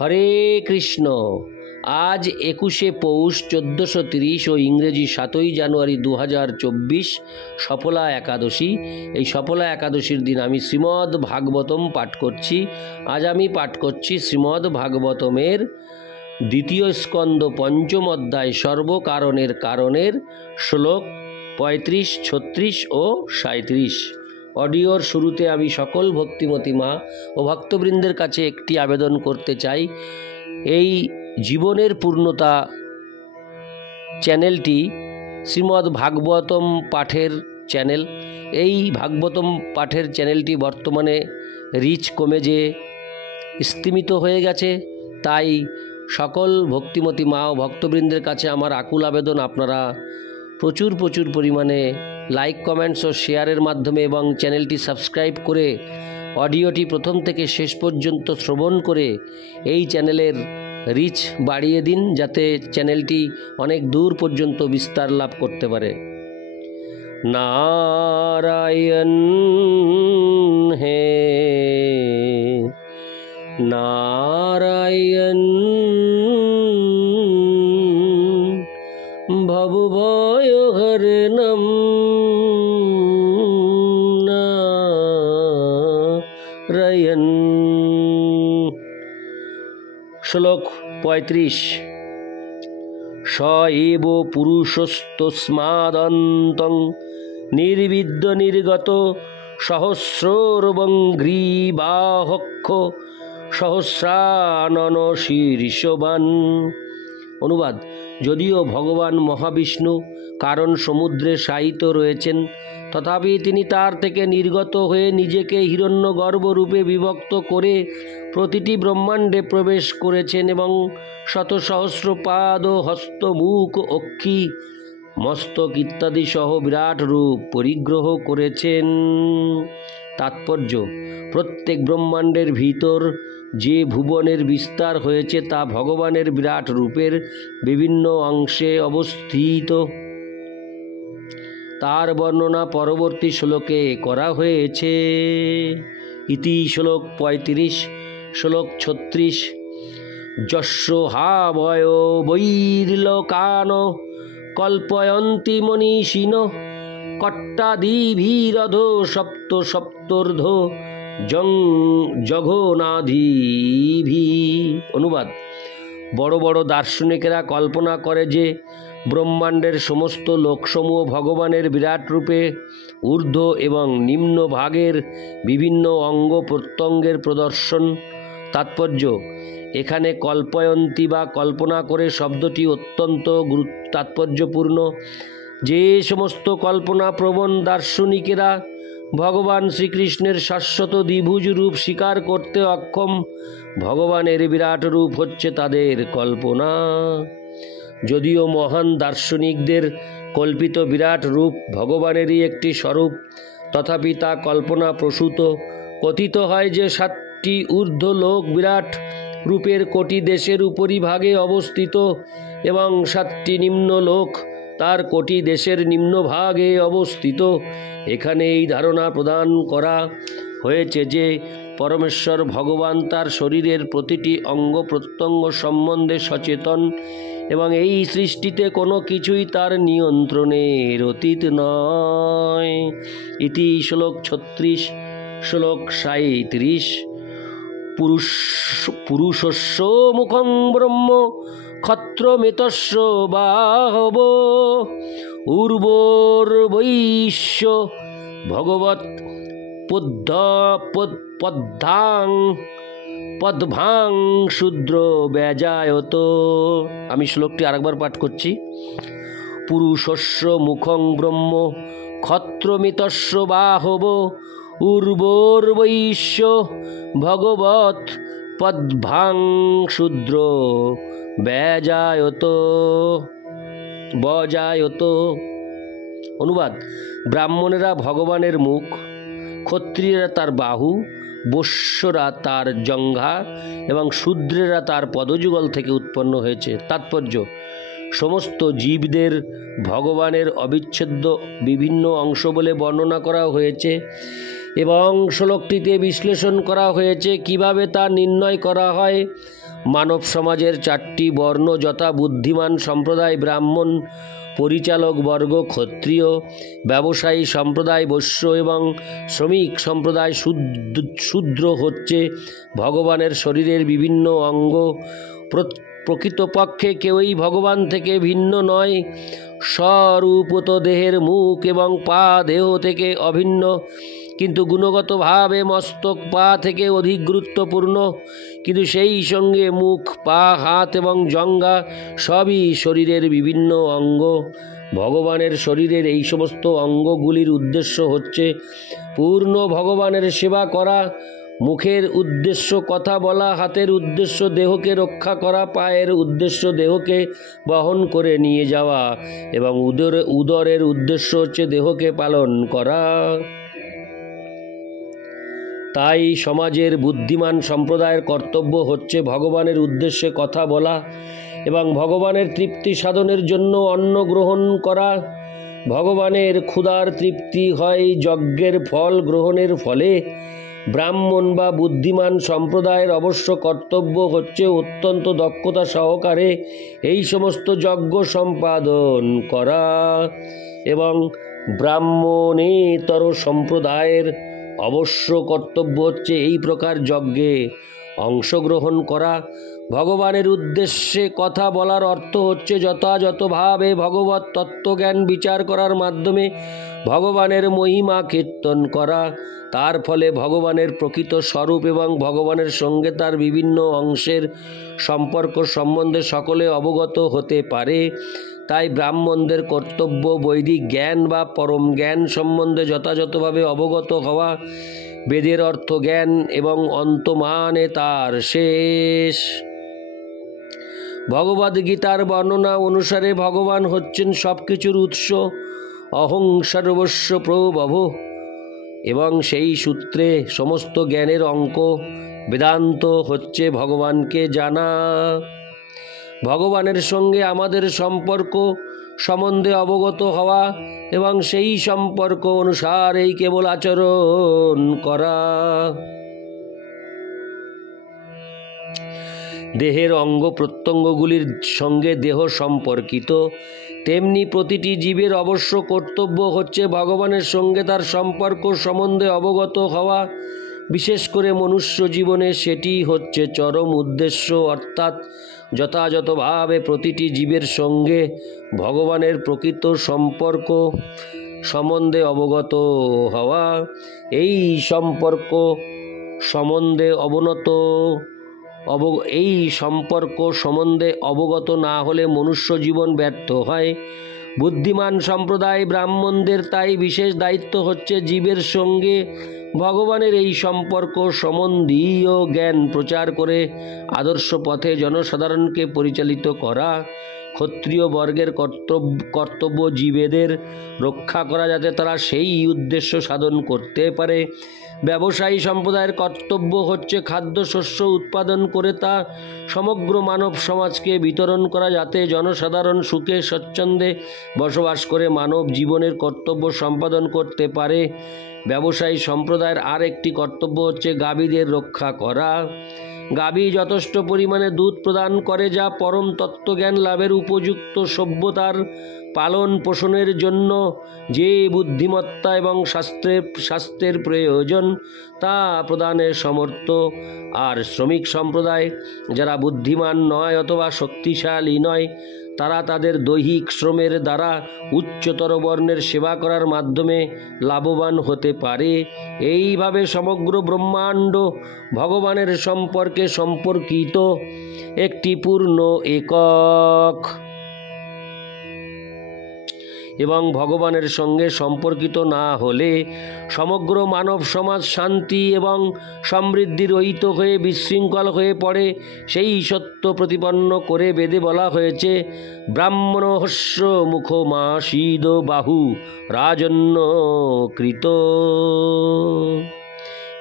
হরে কৃষ্ণ। আজ 21শে পৌষ 1430 ও ইংরেজি 7ই জানুয়ারি 2024 সফলা একাদশী। এই সফলা একাদশীর দিন আমি শ্রীমদ্ ভাগবতম পাঠ করছি। আজ আমি পাঠ করছি শ্রীমদ্ ভাগবতমের দ্বিতীয় স্কন্দ পঞ্চম অধ্যায় সর্বকারণের কারণের শ্লোক 35, 36 ও 37। অডিওর শুরুতে আমি সকল ভক্তিমতী মা ও ভক্তবৃন্দের কাছে একটি আবেদন করতে চাই। এই জীবনের পূর্ণতা চ্যানেলটি শ্রীমদ্ ভাগবতম পাঠের চ্যানেল। এই ভাগবতম পাঠের চ্যানেলটি বর্তমানে রিচ কমে যে স্তিমিত হয়ে গেছে, তাই সকল ভক্তিমতী মা ও ভক্তবৃন্দের কাছে আমার আকুল আবেদন, আপনারা প্রচুর পরিমাণে লাইক, কমেন্টস ও শেয়ারের মাধ্যমে এবং চ্যানেলটি সাবস্ক্রাইব করে অডিওটি প্রথম থেকে শেষ পর্যন্ত শ্রবণ করে এই চ্যানেলের রিচ বাড়িয়ে দিন, যাতে চ্যানেলটি অনেক দূর পর্যন্ত বিস্তার লাভ করতে পারে। নারায়ণ হে নারায়ণ ভবভয় হরণম নারায়ণ। শ্লোক 35। স এব পুরুষস্তস্মাদন্তং নির্বিদ্য নির্গত সহস্রর্বঙ্গ্রীবাহক্ষ সহস্রানন শীর্ষবান। অনুবাদ: যদিও ভগবান মহাবিষ্ণু কারণ সমুদ্রে শায়িত রয়েছেন, তথাপি তিনি তার থেকে নির্গত হয়ে নিজেকে হিরণ্যগর্ভ রূপে বিভক্ত করে প্রতিটি ব্রহ্মাণ্ডে প্রবেশ করেছেন এবং শত সহস্র পাদ, হস্ত, মুখ, অক্ষি, মস্তক ইত্যাদি সহ বিরাট রূপ পরিগ্রহ করেছেন। তাৎপর্য: প্রত্যেক ব্রহ্মাণ্ডের ভিতর যে ভুবনের বিস্তার হয়েছে তা ভগবানের বিরাট রূপের বিভিন্ন অংশে অবস্থিত। তার বর্ণনা পরবর্তী শ্লোকে করা হয়েছে। ইতি শ্লোক 35। শ্লোক 36। যস্য হাবয় বৈর্লোকান কল্পয়ন্তি মনীষিণ কট্টাদিভিরধ সপ্ত সপ্তর্ধ জঘনাধিভি। অনুবাদ: বড় বড় দার্শনিকেরা কল্পনা করে যে ব্রহ্মাণ্ডের সমস্ত লোকসমূহ ভগবানের বিরাট রূপে ঊর্ধ্ব এবং নিম্ন ভাগের বিভিন্ন অঙ্গ প্রত্যঙ্গের প্রদর্শন। তাৎপর্য: এখানে কল্পয়ন্তী বা কল্পনা করে শব্দটি অত্যন্ত তাৎপর্যপূর্ণ। যে সমস্ত কল্পনা প্রবণ দার্শনিকেরা ভগবান শ্রীকৃষ্ণের শাশ্বত দ্বিভুজ রূপ স্বীকার করতে অক্ষম, ভগবানের বিরাট রূপ হচ্ছে তাদের কল্পনা। যদিও মহান দার্শনিকদের কল্পিত বিরাট রূপ ভগবানেরই একটি স্বরূপ, তথাপি তা কল্পনা প্রসূত। কথিত হয় যে 7টি ঊর্ধ্ব লোক বিরাট রূপের কোটি দেশের উপরিভাগে অবস্থিত এবং 7টি নিম্ন লোক তার কোটি দেশের নিম্নভাগে অবস্থিত। এখানে এই ধারণা প্রদান করা হয়েছে যে পরমেশ্বর ভগবান তার শরীরের প্রতিটি অঙ্গ প্রত্যঙ্গ সম্বন্ধে সচেতন এবং এই সৃষ্টিতে কোনো কিছুই তার নিয়ন্ত্রণের অতীত নয়। ইতি শ্লোক 36। শ্লোক 37। পুরুষস্য মুখং ব্রহ্ম ক্ষত্রমেতস্য বাহব উর্বর্বৈশ্য ভগবৎ পদ্ভাং শূদ্র বেজায়ত। আমি শ্লোকটি আরেকবার পাঠ করছি। পুরুষস্য মুখং ব্রহ্ম ক্ষত্রমিতস্য বাহব উর্বর্বৈশ্য ভগবৎ পদ্ভাং শূদ্র বজায়ত। অনুবাদ: ব্রাহ্মণেরা ভগবানের মুখ, ক্ষত্রিয়রা তার বাহু, বৈশ্যরা তার জঙ্ঘা এবং শূদ্রেরা তার পদযুগল থেকে উৎপন্ন হয়েছে। তাৎপর্য: সমস্ত জীবদের ভগবানের অবিচ্ছেদ্য বিভিন্ন অংশ বলে বর্ণনা করা হয়েছে এবং শ্লোকটিতে বিশ্লেষণ করা হয়েছে কিভাবে তা নির্ণয় করা হয়। মানব সমাজের চারটি বর্ণ যথা বুদ্ধিমান সম্প্রদায় ব্রাহ্মণ, পরিচালক বর্গ ক্ষত্রিয়, ব্যবসায়ী সম্প্রদায় বৈশ্য এবং শ্রমিক সম্প্রদায় শূদ্র হচ্ছে ভগবানের শরীরের বিভিন্ন অঙ্গ। প্রকৃতপক্ষে কেউই ভগবান থেকে ভিন্ন নয়। স্বরূপত দেহের মুখ এবং পা দেহ থেকে অভিন্ন, কিন্তু গুণগতভাবে মস্তক পা থেকে অধিক গুরুত্বপূর্ণ। কিন্তু সেই সঙ্গে মুখ, পা, হাত এবং জঙ্ঘা সবই শরীরের বিভিন্ন অঙ্গ। ভগবানের শরীরের এই সমস্ত অঙ্গগুলির উদ্দেশ্য হচ্ছে পূর্ণ ভগবানের সেবা করা। মুখের উদ্দেশ্য কথা বলা, হাতের উদ্দেশ্য দেহকে রক্ষা করা, পায়ের উদ্দেশ্য দেহকে বহন করে নিয়ে যাওয়া এবং উদরের উদ্দেশ্য হচ্ছে দেহকে পালন করা। তাই সমাজের বুদ্ধিমান সম্প্রদায়ের কর্তব্য হচ্ছে ভগবানের উদ্দেশ্যে কথা বলা এবং ভগবানের তৃপ্তি সাধনের জন্য অন্ন গ্রহণ করা। ভগবানের ক্ষুধার তৃপ্তি হয় যজ্ঞের ফল গ্রহণের ফলে। ব্রাহ্মণ বা বুদ্ধিমান সম্প্রদায়ের অবশ্য কর্তব্য হচ্ছে অত্যন্ত দক্ষতা সহকারে এই সমস্ত যজ্ঞ সম্পাদন করা এবং ব্রাহ্মণেতর সম্প্রদায়ের অবশ্য কর্তব্য হচ্ছে এই প্রকার যজ্ঞে অংশগ্রহণ করা। ভগবানের উদ্দেশ্যে কথা বলার অর্থ হচ্ছে যথাযথভাবে ভগবত তত্ত্বজ্ঞান বিচার করার মাধ্যমে ভগবানের মহিমা কীর্তন করা। তার ফলে ভগবানের প্রকৃত স্বরূপ এবং ভগবানের সঙ্গে তার বিভিন্ন অংশের সম্পর্ক সম্বন্ধে সকলে অবগত হতে পারে। তাই ব্রাহ্মণদের কর্তব্য বৈদিক জ্ঞান বা পরম জ্ঞান সম্বন্ধে যথাযথভাবে অবগত হওয়া। বেদের অর্থ জ্ঞান এবং অন্ত মানে তার শেষ। ভগবদ্গীতার বর্ণনা অনুসারে ভগবান হচ্ছেন সব কিছুর উৎস, অহং সর্বস্ব প্রভব, এবং সেই সূত্রে সমস্ত জ্ঞানের অঙ্ক বেদান্ত হচ্ছে ভগবানকে জানা। ভগবানের সঙ্গে আমাদের সম্পর্ক সম্বন্ধে অবগত হওয়া এবং সেই সম্পর্ক অনুসারেই কেবল আচরণ করা। দেহের অঙ্গ প্রত্যঙ্গগুলির সঙ্গে দেহ সম্পর্কিত, তেমনি প্রতিটি জীবের অবশ্য কর্তব্য হচ্ছে ভগবানের সঙ্গে তার সম্পর্ক সম্বন্ধে অবগত হওয়া। বিশেষ করে মনুষ্য জীবনে সেটি হচ্ছে চরম উদ্দেশ্য, অর্থাৎ যথাযথভাবে প্রতিটি জীবের সঙ্গে ভগবানের প্রকৃত সম্পর্ক সম্বন্ধে অবগত হওয়া। এই সম্পর্ক সম্বন্ধে অবগত না হলে মনুষ্য জীবন ব্যর্থ হয়। বুদ্ধিমান সম্প্রদায় ব্রাহ্মণদের তাই বিশেষ দায়িত্ব হচ্ছে জীবের সঙ্গে ভগবানের এই সম্পর্ক সম্বন্ধীয় জ্ঞান প্রচার করে আদর্শ পথে জনসাধারণকে পরিচালিত করা। ক্ষত্রিয় বর্গের কর্তব্য জীবেদের রক্ষা করা, যাতে তারা সেই উদ্দেশ্য সাধন করতে পারে। ব্যবসায়ী সম্প্রদায়ের কর্তব্য হচ্ছে খাদ্যশস্য উৎপাদন করে তা সমগ্র মানব সমাজকে বিতরণ করা, যাতে জনসাধারণ সুখে স্বচ্ছন্দে বসবাস করে মানব জীবনের কর্তব্য সম্পাদন করতে পারে। ব্যবসায়ী সম্প্রদায়ের আর একটি কর্তব্য হচ্ছে গাভীদের রক্ষা করা। গাভী যথেষ্ট পরিমাণে দুধ প্রদান করে, যা পরম তত্ত্বজ্ঞান লাভের উপযুক্ত। সভ্যতার পালন পোষণের জন্য যে বুদ্ধিমত্তা এবং স্বাস্থ্যের প্রয়োজন তা প্রদানের সমর্থ। আর শ্রমিক সম্প্রদায় যারা বুদ্ধিমান নয় অথবা শক্তিশালী নয়, তারা তাদের দৈহিক শ্রমের দ্বারা উচ্চতর বর্ণের সেবা করার মাধ্যমে লাভবান হতে পারে। এইভাবে সমগ্র ব্রহ্মাণ্ড ভগবানের সম্পর্কে সম্পর্কিত একটি পূর্ণ একক এবং ভগবানের সঙ্গে সম্পর্কিত না হলে সমগ্র মানব সমাজ শান্তি এবং সমৃদ্ধি রহিত হয়ে বিশৃঙ্খল হয়ে পড়ে। সেই সত্য প্রতিপন্ন করে বেদে বলা হয়েছে, ব্রাহ্মণস্য মুখমাসীদ বাহু রাজন্য কৃত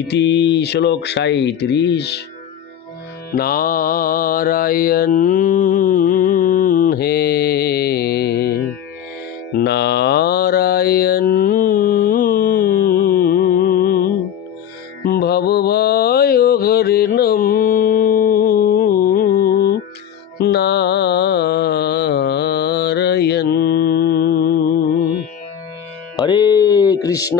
ইতি। শ্লোক 37। নারায়ণ হে নারায়ণ ভবভয় হরিণম নারায়ণ। হরে কৃষ্ণ।